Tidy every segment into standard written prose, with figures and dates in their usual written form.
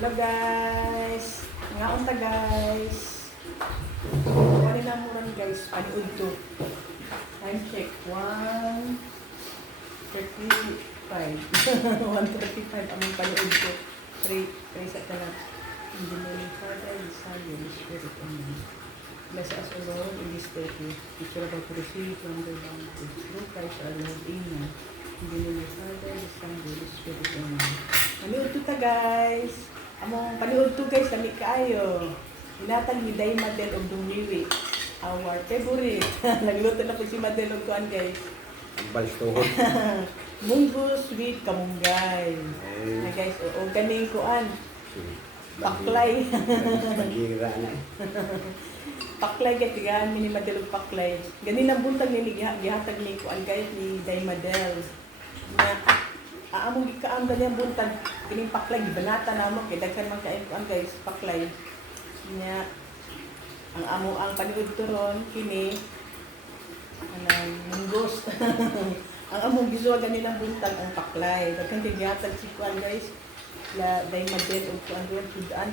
Hello guys! Ngaon ta guys! Wala na mo ron guys, panood to. Time check, 1:35. 1:35 among panood to. 3 sa tanan. In the name of Father, the Son, and the Spirit, Amen. Bless us, O Lord, in this day. Which are about to receive from the bounty. Through Christ our Lord, Amen. In the name of Father, the Son, and the Spirit, Amen. Panood to ta guys! Among panood to guys, kami kaayo. Inatan ni Day Madel og Dumiwi. Our favorite. Nagluto na po si Madel og kuan guys. Ang balstuhod. Munggos with kamunggay. Na guys, o ganing kuan. Paklay. Pagira na. Paklay kay tigaan ni Madel og paklay. Ganin ang buntag ni gihatag ni kuan guys ni Day Madel. Na among gikaam gani ang buntag kining paklay gibanata namo kay daghan man kay kuan guys paklay. Nya ang amo ang paniud turon kini anang munggos. Ang among gisuwa gani ng buntag ang paklay. Daghan kay gihatag si kuan guys. La Day Madel og kuan doon sudan.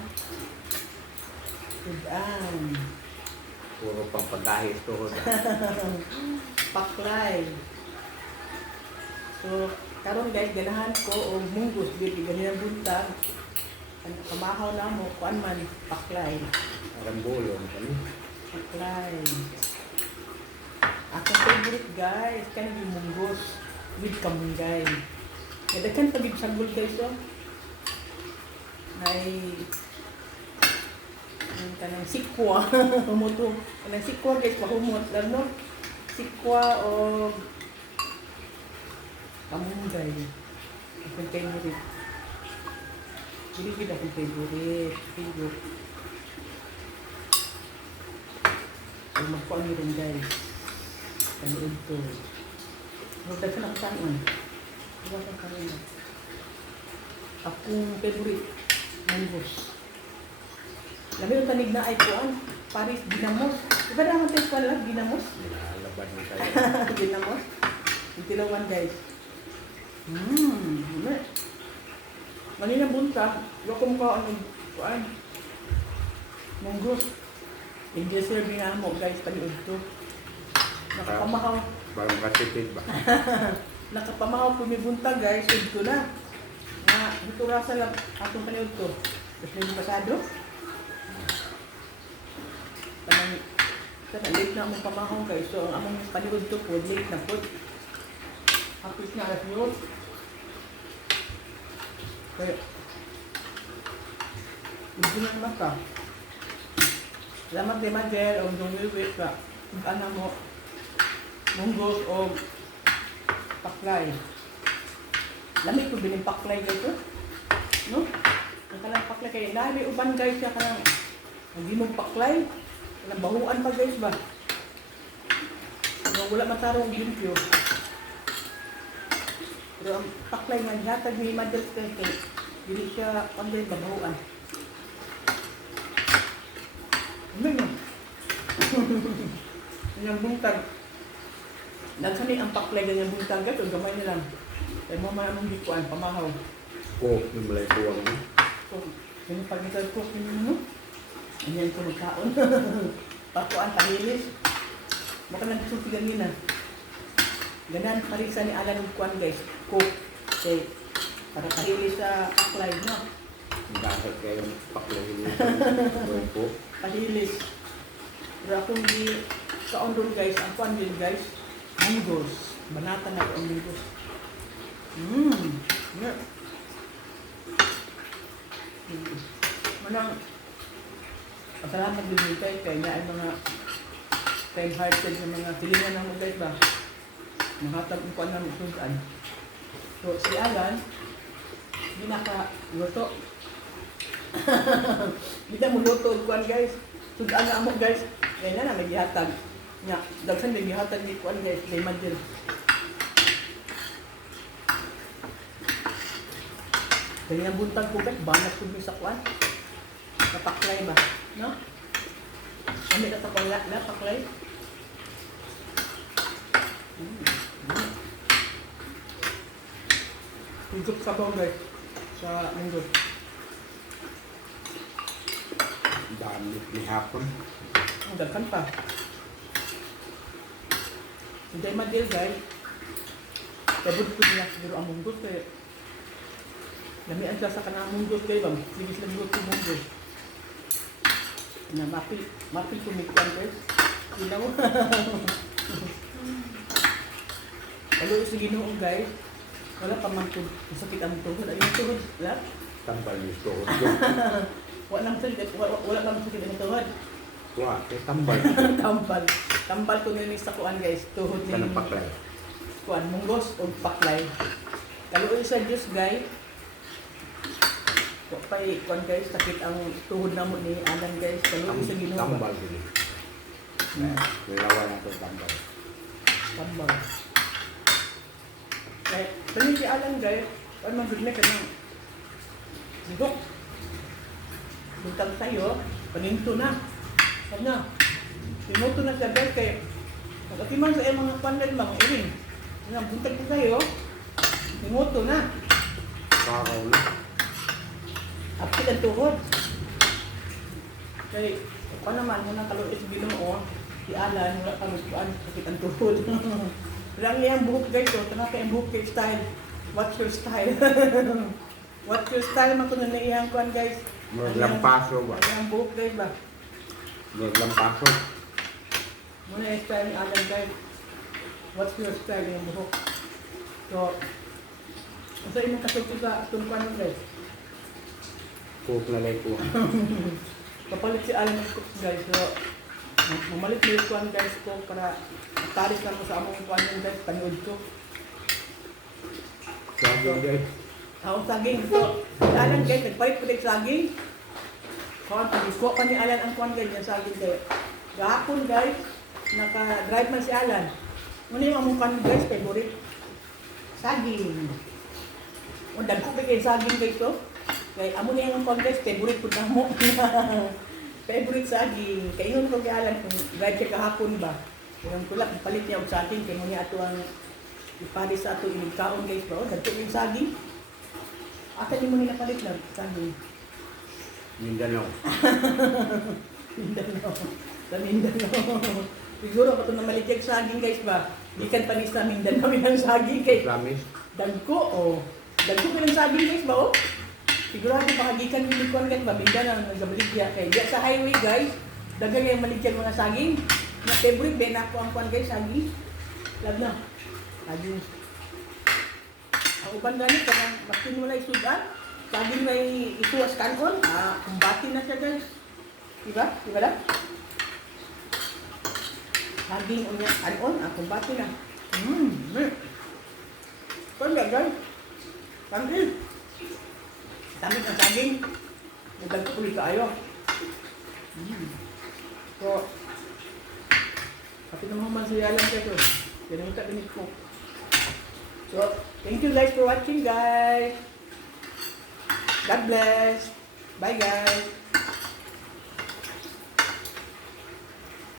Sudan. Puro pang pagahis tuhod. Paklay. So, karon guys, ganahan ko og munggos dili ganyan buntag. Ang kamahaw na mo kuan man paklay. Alam bulong kani. Paklay. Akong favorite guys, kani yung munggos with kamunggay. Kadaghan pagid sanggol guys oh. Ay ang kanang sikwa. Humuto. Kanang sikwa guys, mahumot lang no. Sikwa o kamunggay. Akong favorite. Hindi akong favorite. Favorite. Ay magkuhan nyo rin guys. Panood to. Huwag ka na kataan. Huwag ka kanina. Akong favorite. Munggos. Labi yung tanig na ay kuhan. Paris, Dinamos. Diba naman tayo kuhan lang? Dinamos? Nalabad mo tayo. Dinamos. Yung tilawan guys. Manina bunta, wala ko mukha ang kuan. Munggos. Hindi serving nga mo guys, panood to. Nakapamahaw. Parang makatipid ba? Nakapamahaw po may bunta guys, huwag ko na. Nga, ito rasa lang atong panood to. Tapos may pasado. Parang, sana late na among pamahaw guys. So, ang among panood to po, late na po. Hapis na alas yun. Kaya, hindi na naman ka. Salamat kay Madel o dumiwit ka. Kung ano mo, munggos o paklay. Lamig ko bining paklay guys oh. No? Ang kanang paklay kay nabi uban guys siya kanang hindi mong paklay. Kanang bahuan pa guys ba? Pero wala matarong limpyo. Pero ang paklay nga hatag ni Madel kay hindi siya panday babahuan. Ano yun? Yung buntag. Nagsani ang paklay ganyan buntag gato, gamay na lang. Kaya mo man among likuan, pamahaw. Yung malay tuwang mo. So, yung pag-ital ko, ano? Anyan ko magkaon. Pakuan, pahilis. Baka nagsusigan nila. Ganan parisa ni Alan ng kuan guys. Cook. Okay. Para pahilis sa paklay, no? Dahil kayong paklahin po. Pahilis. Pero akong di kaon doon guys, ang kuan din guys, munggos. Banata na ang munggos. Yeah. Manang, pasalamat din kay na ay mga kind-hearted na mga pilingan ng mga guys ba? Mahatag ang kuan namin sudan. So, si Alan, hindi naka-luto. Hindi na mo luto ang kuan guys. Sudan na amo guys. Kaya na may gihatag. Nya, daghan din gihatag ni kuan guys, Day Madel. Kaya buntag ko guys, banat ko sa kuan. Kapaklay ba? No? Kami na tapala na paklay. Higop sabaw guys sa munggos. ni hapon. Ang daghan pa. Hindi madil guys. Kabud ko niya siguro ang munggos kaya lamian siya sa kanang munggos guys bang. Ligis lang ko munggos. Na mapil kumikwan guys. Ilaw. Kalau sa Ginoo guys, wala pa man po sakit ang tuhod. Ayun tuhod, lahat. Tambal yung tuhod. Wala nang sakit, wala nang sakit ang tuhod. Wah, kaya tambal. Tambal ko nilinis sa kuan guys, tuhod ni Kanang paklay. kuan munggos o paklay. Kalau sa Diyos guys, pay kuan guys, sakit ang tuhod namo ni Alan guys. Kalau sa Ginoo. Tambal gini. Nilawan ako tambal. Tambal. Kaya, panin si Alan guys, ano man dun na ka ng sigok. Buntag sa'yo, paninto na. Sabi na, pinuto na siya guys, kaya nag-atiman sa mga panel mga iring. Buntag ko sa'yo, pinuto na. Karaw na. Apit ang tuhod. Kaya, pa naman, muna kaluit sa Ginoo, si Alan, wala kang kuan, sakit ang tuhod. Lang niya ang buhok guys, so tanga kay ang buhok kay style. What's your style? What's your style man kuno na iyang kuan guys? Maglampaso ba? Ang iyang buhok guys ba? Maglampaso. Muna yung style ni Alan guys. What's your style yung buhok? So, asa imong kasulti sa itong kuan mo guys? Cook na lang ko. Kapalit si Alan ng cooks guys. So, mamalit mo yung kuan guys ko para tarik na mo sa among kuan yung guys, panood ko. Sabi guys. Ako saging. So, si Alan guys, nagpalit ko ng saging. Kuan, pag-isko pa ni Alan ang kuan guys, yung saging guys. Gahapon guys, naka-drive man si Alan. Muna yung among kuan guys, favorite. Saging. O, dagko pa kayo saging guys to. Kaya amo na yung kuan guys, favorite po na mo. Favorite saging. Kaya yun ko kay Alan kung drive siya kahapon ba. Kung tulak, palit niya og saging, kaya muna ato ang ipali sa ato inigkaon guys ba. O, dagko yung saging. Ata ni mo nila palit lang, saging. Mindanao. Mindanao. Sa Mindanao. Siguro pa ito na malityag saging guys ba. Ikan panis sa Mindanao ng saging kay Promise. dagko o. Dagko ka ng saging guys ba o. Sigurado pahagikan yung likon guys ba. Mindanao ng Baligya kay diya sa highway guys. Dagang yung malityag mga saging. Na favorite ben ako ang kuan guys saging. Love na. Saging. Ang uban ganit kanang makin mo lang isudan. Saging may isuwas kanon. Kumbati na siya guys. Diba? Diba na? Saging unya kanon. Kumbati na. Kuan ba guys? Saging. Tamit ang saging. Nagdagpuli ka ayo. So, kapit naman mansayalan ka ito. Yan ang kainit ko. So, thank you guys for watching guys. God bless. Bye guys.